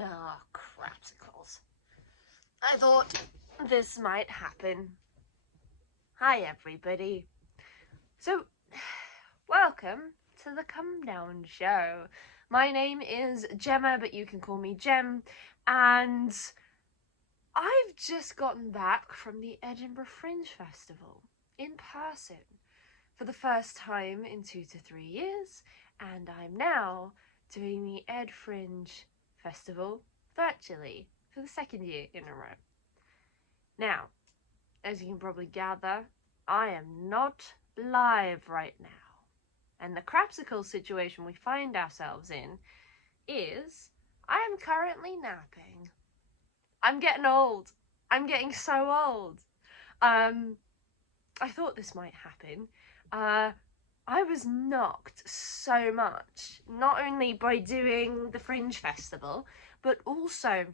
Oh, crapsicles. I thought this might happen. Hi, everybody. So, welcome to the Comedown show. My name is Gemma, but you can call me Gem, and I've just gotten back from the Edinburgh Fringe Festival in person for the first time in 2 to 3 years, and I'm now doing the Ed Fringe Festival virtually for the second year in a row. Now, as you can probably gather, I am not live right now. And the crapsicle situation we find ourselves in is I am currently napping. I'm getting old. I'm getting so old. I thought this might happen. I was knocked so much, not only by doing the Fringe Festival, but also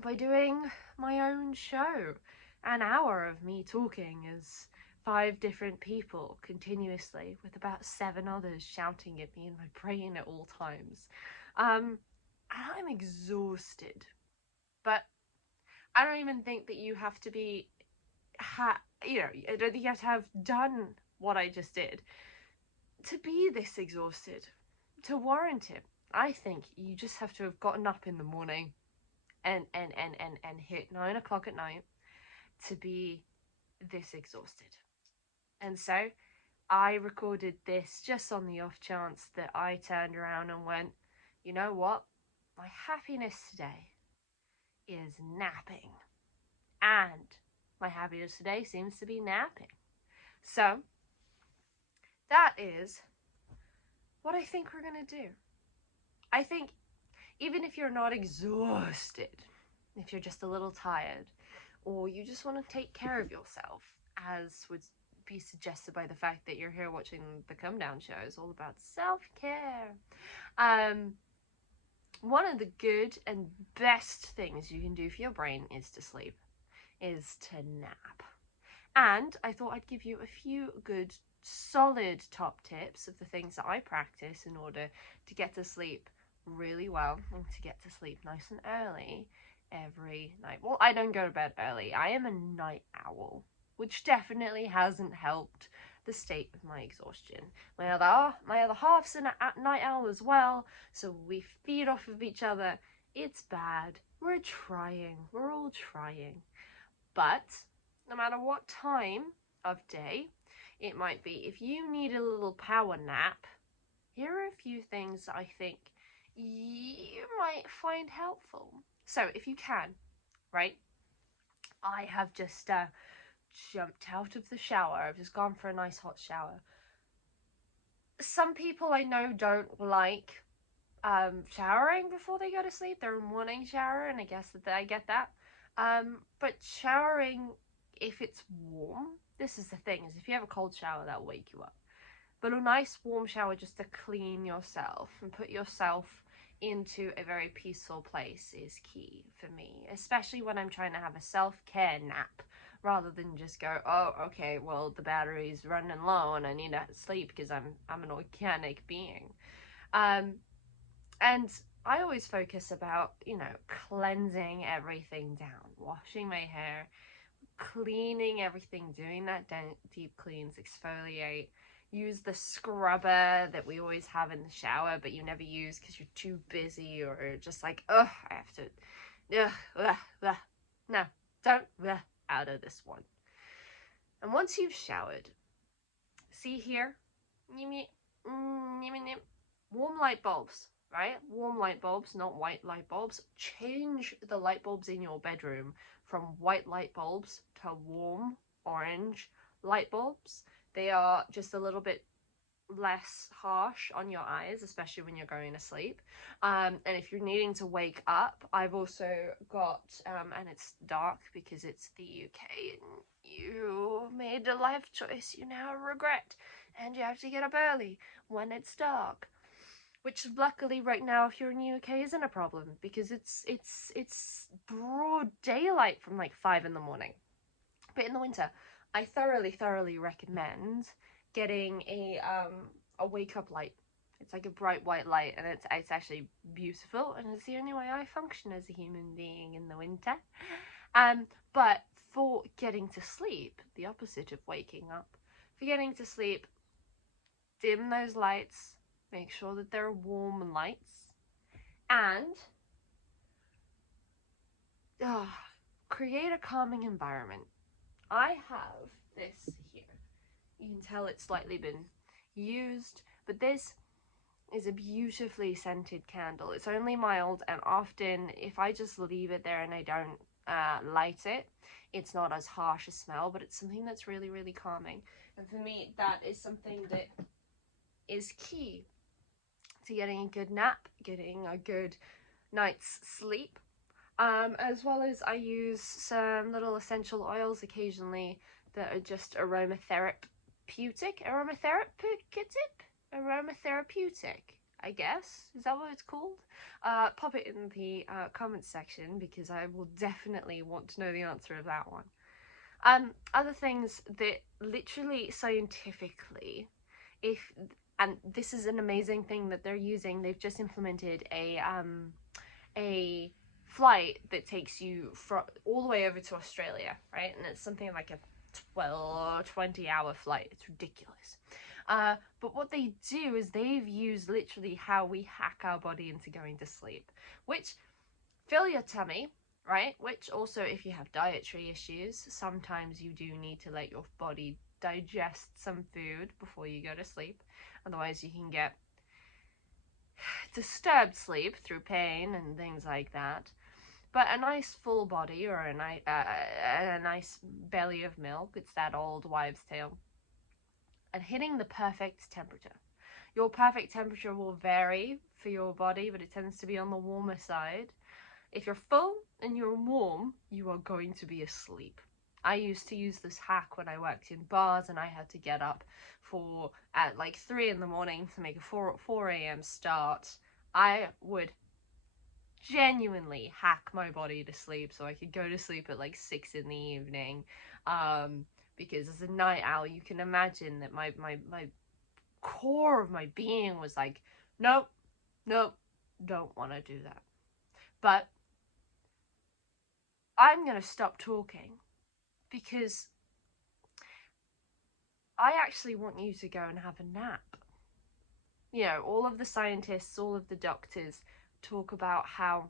by doing my own show. An hour of me talking as 5 different people continuously with about 7 others shouting at me in my brain at all times. And I'm exhausted. But I don't even think that you have to be, I don't think you have to have done what I just did to be this exhausted, to warrant it. I think you just have to have gotten up in the morning and hit 9 o'clock at night to be this exhausted. And so I recorded this just on the off chance that I turned around and went, you know what? My happiness today is napping. And my happiness today seems to be napping. So that is what I think we're going to do. I think even if you're not exhausted, if you're just a little tired, or you just want to take care of yourself, as would be suggested by the fact that you're here watching the Comedown show, is all about self-care. One of the good and best things you can do for your brain is to sleep, is to nap. And I thought I'd give you a few good, solid top tips of the things that I practice in order to get to sleep really well and to get to sleep nice and early every night. Well, I don't go to bed early. I am a night owl, which definitely hasn't helped the state of my exhaustion. My other half's a night owl as well, so we feed off of each other. It's bad. We're trying. We're all trying. But no matter what time of day it might be, if you need a little power nap, here are a few things that I think you might find helpful. So if you can, right, I have just jumped out of the shower. I've just gone for a nice hot shower. Some people I know don't like showering before they go to sleep. They're a morning shower, and I guess that I get that. But showering, if it's warm, this is the thing, is if you have a cold shower, that'll wake you up. But a nice warm shower just to clean yourself and put yourself into a very peaceful place is key for me, especially when I'm trying to have a self-care nap rather than just go, oh, okay, well, the battery's running low and I need to sleep because I'm an organic being. And I always focus about, cleansing everything down, washing my hair, cleaning everything, doing that deep cleans, exfoliate, use the scrubber that we always have in the shower but you never use because you're too busy or just like, I have to, no, don't, out of this one. And once you've showered, see here, warm light bulbs, right? Warm light bulbs, not white light bulbs. Change the light bulbs in your bedroom from white light bulbs to warm orange light bulbs. They are just a little bit less harsh on your eyes, especially when you're going to sleep. And if you're needing to wake up, I've also got, and it's dark because it's the UK and you made a life choice you now regret, and you have to get up early when it's dark. Which luckily right now, if you're in the UK, isn't a problem because it's broad daylight from like 5 in the morning. But in the winter, I thoroughly recommend getting a wake up light. It's like a bright white light, and it's actually beautiful, and it's the only way I function as a human being in the winter. But for getting to sleep, the opposite of waking up, for getting to sleep, dim those lights, make sure that they're warm lights, and create a calming environment. I have this here. You can tell it's slightly been used, but this is a beautifully scented candle. It's only mild, and often if I just leave it there and I don't light it, it's not as harsh a smell, but it's something that's really, really calming. And for me, that is something that is key to getting a good nap, getting a good night's sleep. As well as I use some little essential oils occasionally that are just aromatherapeutic, I guess. Is that what it's called? Pop it in the comments section, because I will definitely want to know the answer of that one. Other things that literally scientifically, and this is an amazing thing that they're using, they've just implemented a flight that takes you all the way over to Australia, right? And it's something like a 12 or 20 hour flight. It's ridiculous. But what they do is they've used literally how we hack our body into going to sleep, which fill your tummy, right? Which also, if you have dietary issues, sometimes you do need to let your body digest some food before you go to sleep. Otherwise you can get disturbed sleep through pain and things like that. But a nice full body, or a nice belly of milk, it's that old wives' tale. And hitting the perfect temperature. Your perfect temperature will vary for your body, but it tends to be on the warmer side. If you're full and you're warm, you are going to be asleep. I used to use this hack when I worked in bars, and I had to get up at like 3 in the morning to make a 4 a.m. start. I would genuinely hack my body to sleep so I could go to sleep at like 6 in the evening, because as a night owl, you can imagine that my core of my being was like, nope, don't want to do that. But I'm gonna stop talking, because I actually want you to go and have a nap. You know, all of the scientists, all of the doctors talk about how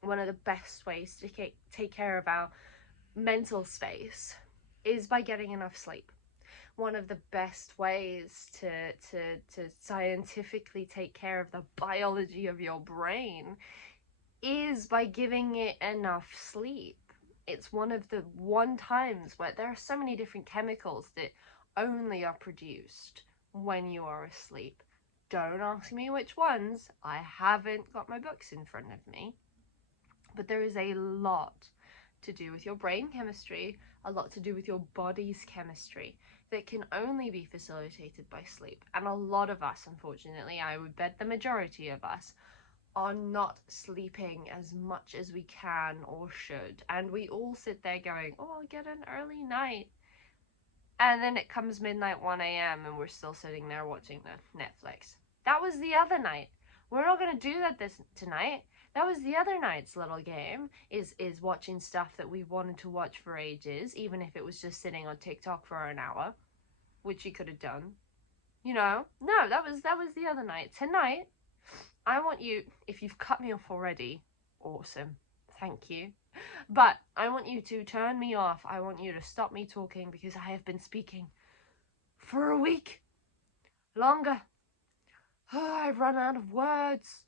one of the best ways to take care of our mental space is by getting enough sleep. One of the best ways to scientifically take care of the biology of your brain is by giving it enough sleep. It's one of the times where there are so many different chemicals that only are produced when you are asleep. Don't ask me which ones. I haven't got my books in front of me. But there is a lot to do with your brain chemistry, a lot to do with your body's chemistry, that can only be facilitated by sleep. And a lot of us, unfortunately, I would bet the majority of us, are not sleeping as much as we can or should. And we all sit there going, oh, I'll get an early night. And then it comes midnight, 1 a.m. and we're still sitting there watching the Netflix. That was the other night. We're not going to do that tonight. That was the other night's little game, is watching stuff that we wanted to watch for ages, even if it was just sitting on TikTok for an hour, which you could have done. You know? No, that was the other night. Tonight, I want you, if you've cut me off already, awesome. Thank you. But I want you to turn me off. I want you to stop me talking, because I have been speaking for a week. Longer. Oh, I've run out of words.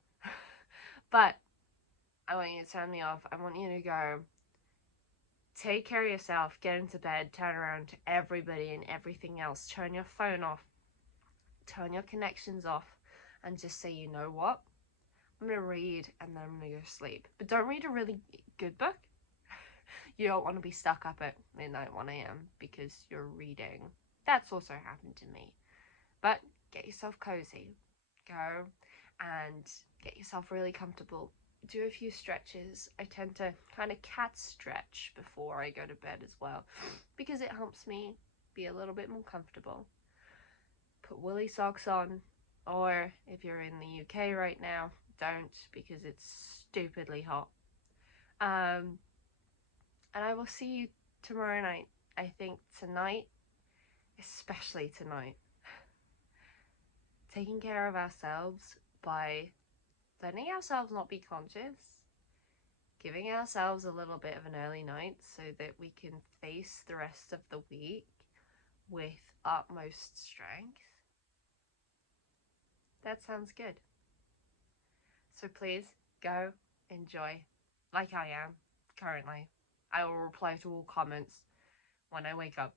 But I want you to turn me off. I want you to go take care of yourself, get into bed, turn around to everybody and everything else. Turn your phone off. Turn your connections off. And just say, you know what? I'm going to read and then I'm going to go to sleep. But don't read a really good book. You don't want to be stuck up at midnight, 1 a.m. because you're reading. That's also happened to me. But get yourself cozy. Go and get yourself really comfortable. Do a few stretches. I tend to kind of cat stretch before I go to bed as well, because it helps me be a little bit more comfortable. Put woolly socks on, Or if you're in the UK right now, don't, because it's stupidly hot. And I will see you tomorrow night. I think tonight, especially tonight, taking care of ourselves by letting ourselves not be conscious, giving ourselves a little bit of an early night so that we can face the rest of the week with utmost strength. That sounds good. So please go enjoy, like I am currently. I will reply to all comments when I wake up.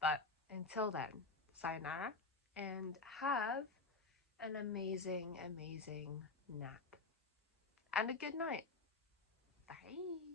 But until then, sayonara and have an amazing, amazing nap. And a good night. Bye.